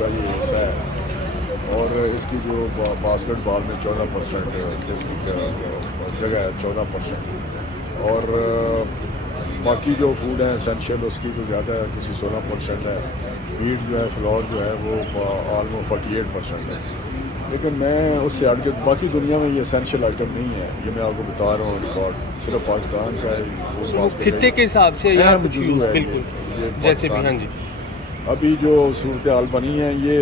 کا یہ حصہ ہے، اور اس کی جو باسکٹ بال میں 14% جس کی جگہ ہے 14%، اور باقی جو فوڈ ہیں اسینشیل اس کی تو زیادہ ہے، کسی 16% ہے، میٹ جو ہے فلور جو ہے وہ آلموسٹ 48% ہے، لیکن میں اس سے ہٹ کے باقی دنیا میں یہ اسینشیل آئٹم نہیں ہے، یہ میں آپ کو بتا رہا ہوں ریکارڈ صرف پاکستان کا فوڈ باسکٹ خطے کے حساب سے یہاں اہم جزو ہے بالکل یہ جیسے بھی. ہاں جی. ابھی جو صورتحال بنی ہے یہ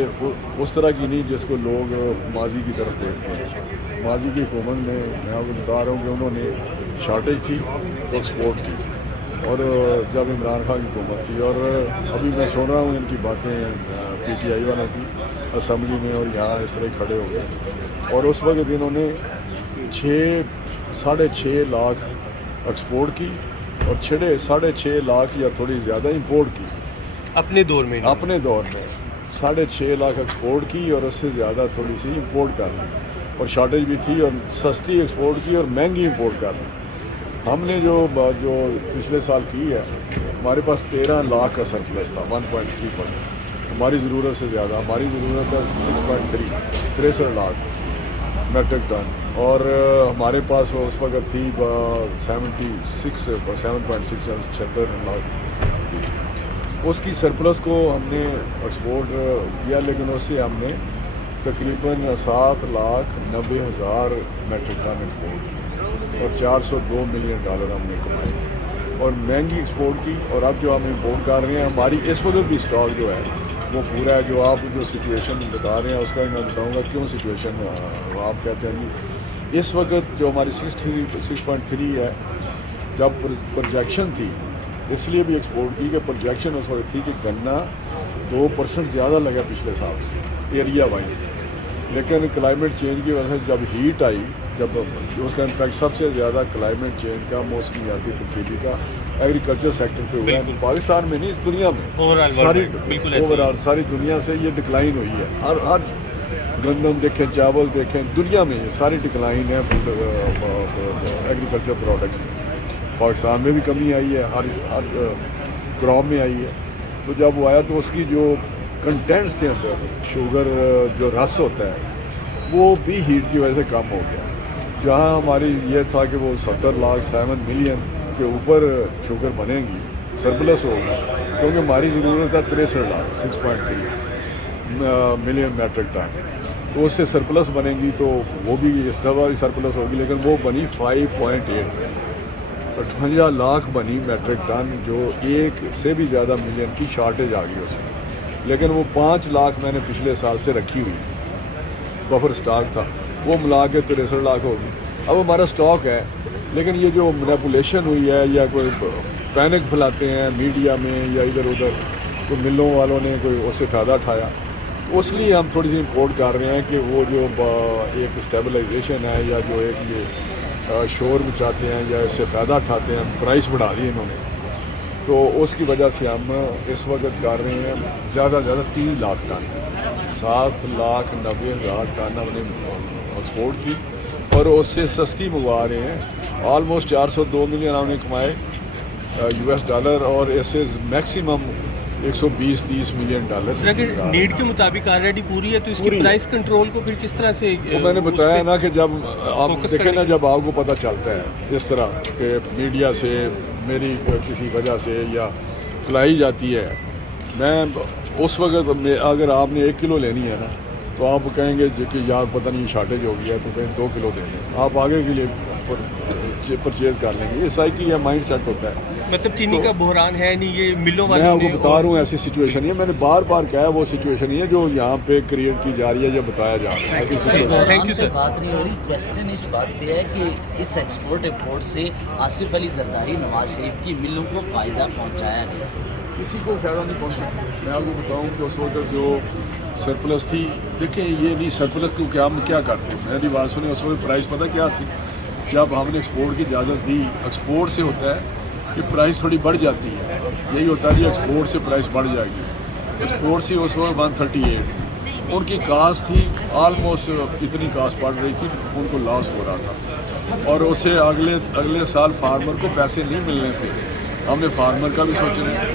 اس طرح کی نہیں جس کو لوگ ماضی کی طرف دیکھتے ہیں. ماضی کی حکومت میں آپ کو بتا رہا ہوں کہ انہوں نے شارٹیج تھی ایکسپورٹ کی، اور جب عمران خان کی حکومت تھی، اور ابھی میں سن رہا ہوں ان کی باتیں پی ٹی آئی والوں کی اسمبلی میں، اور یہاں اس طرح کھڑے ہو گئے، اور اس وقت انہوں نے 6.5 لاکھ ایکسپورٹ کی اور 6.5 لاکھ یا تھوڑی زیادہ امپورٹ کی اپنے دور میں 6.5 لاکھ ایکسپورٹ کی اور اس سے زیادہ تھوڑی سی امپورٹ کر لی، اور شارٹیج بھی تھی، اور سستی ایکسپورٹ کی اور مہنگی امپورٹ کر لی. ہم نے جو پچھلے سال کی ہے، ہمارے پاس 13 لاکھ کا سرپلس تھا، 1.3%. ہماری ضرورت سے زیادہ، ہماری ضرورت ہے 6.3 63 لاکھ میٹرک ٹن، اور ہمارے پاس اس وقت تھی 7.6 لاکھ. اس کی سرپلس کو ہم نے ایکسپورٹ کیا، لیکن اس سے ہم نے تقریباً 7,90,000 میٹرک ٹن ایکسپورٹ کی، اور $402 ملین ہم نے کمائے، اور مہنگی ایکسپورٹ کی. اور اب جو ہم امپورٹ کر رہے ہیں، ہماری اس وقت بھی اسٹاک جو ہے وہ پورا ہے. جو آپ جو سچویشن بتا رہے ہیں اس کا میں بتاؤں گا کیوں سچویشن آپ کہتے ہیں جی. اس وقت جو ہماری 6.3 ہے، جب پروجیکشن تھی اس لیے بھی ایکسپورٹ کی کہ پروجیکشن اس وقت تھی کہ گنا 2% زیادہ لگا پچھلے سال سے ایریا وائز، لیکن کلائمیٹ چینج کی وجہ سے جب ہیٹ آئی، جب اس کا امپیکٹ سب سے زیادہ کلائمیٹ چینج کا، موسمیاتی تبدیلی کا ایگریکلچر سیکٹر پہ ہوا ہے. پاکستان میں نہیں، دنیا میں ساری دنیا سے یہ ڈکلائن ہوئی ہے. ہر گندم دیکھیں، چاول دیکھیں، دنیا میں یہ ساری ڈکلائن ہے ایگریکلچر پروڈکٹس میں. پاکستان میں بھی کمی آئی ہے، ہر کراپ میں آئی ہے. تو جب وہ آیا تو اس کی جو کنٹینٹس تھے اندر، شوگر جو رس ہوتا ہے وہ بھی ہیٹ کی وجہ سے کم ہو گیا. جہاں ہماری یہ تھا کہ وہ 70 لاکھ 7 ملین کے اوپر شوگر بنے گی، سرپلس ہوگا، کیونکہ ہماری ضرورت ہے 63 لاکھ 6.3 ملین میٹرک ٹن. تو اس سے سرپلس بنے گی تو وہ بھی اس دفعہ سرپلس ہوگی، لیکن وہ بنی 5.8 58 لاکھ بنی میٹرک ٹن، جو 1 سے بھی زیادہ ملین کی شارٹیج آ گئی اس میں. لیکن وہ 5 لاکھ میں نے پچھلے سال سے رکھی ہوئی بفر سٹاک تھا، وہ ملا کے 63 لاکھ ہوگی. اب ہمارا سٹاک ہے، لیکن یہ جو مینیپولیشن ہوئی ہے یا کوئی پینک پھیلاتے ہیں میڈیا میں یا ادھر ادھر، تو ملوں والوں نے کوئی اس سے فائدہ اٹھایا، اس لیے ہم تھوڑی سی امپورٹ کر رہے ہیں کہ وہ جو ایک اسٹیبلائزیشن ہے یا جو ایک یہ شور مچاتے ہیں یا اس سے فائدہ اٹھاتے ہیں، پرائس بڑھا دی انہوں نے، تو اس کی وجہ سے ہم اس وقت کر رہے ہیں زیادہ سے زیادہ 3 لاکھ ٹن، 7,90,000 ٹن ہم نے ایکسپورٹ کی، اور اس سے سستی منگوا رہے ہیں. آلموسٹ 402 ملین ہم نے کمائے $، اور اس سے میکسیمم 120-30 ملین ڈالر. اگر نیڈ کے مطابق آلریڈی پوری ہے تو اس کی پرائس کنٹرول کو پھر کس طرح سے؟ وہ میں نے بتایا نا کہ جب آپ دیکھیں نا، جب آپ کو پتہ چلتا ہے اس طرح کہ میڈیا سے میری کسی وجہ سے یا کھلائی جاتی ہے، میں اس وقت اگر آپ نے 1 کلو لینی ہے نا تو آپ کہیں گے کہ یار پتہ نہیں شارٹیج ہو گیا تو کہیں 2 کلو دیں گے، آپ آگے کے لیے پرچیز کر لیں گے. یہ سائیکی یا مائنڈ سیٹ ہوتا ہے. مطلب چینی کا بحران ہے نہیں، یہ ملوں میں والوں آپ کو بتا رہا ہوں ایسی سچویشن ہے، میں نے بار بار کہا ہے وہ سچویشن یہ ہے جو یہاں پہ کریٹ کی جا رہی ہے یا بتایا جا رہا ہے. ایسی تھینک یو سر. بات نہیں ہو رہی، کویسچن اس بات پہ ہے کہ اس ایکسپورٹ امپورٹ سے آصف علی زرداری، نواز شریف کی ملوں کو فائدہ پہنچایا گیا؟ کسی کو فائدہ نہیں پہنچا. میں آپ کو بتاؤں کہ اس وقت جو سرپلس تھی، دیکھیں یہ نہیں سرپلس کو کیا ہم کیا کرتے ہیں، میری بات سنیں. اس وقت پرائس پتہ کیا تھی؟ جب ہم نے ایکسپورٹ کی اجازت دی، ایکسپورٹ سے ہوتا ہے کہ پرائس تھوڑی بڑھ جاتی ہے، یہی ہوتا ہے کہ ایکسپورٹ سے پرائس بڑھ جائے گی. ایکسپورٹ سے اس وقت 138 ان کی کاسٹ تھی، آلموسٹ اتنی کاسٹ پڑ رہی تھی، ان کو لاس ہو رہا تھا، اور اس سے اگلے سال فارمر کو پیسے نہیں ملنے تھے. ہم نے فارمر کا بھی سوچنا ہے،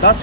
10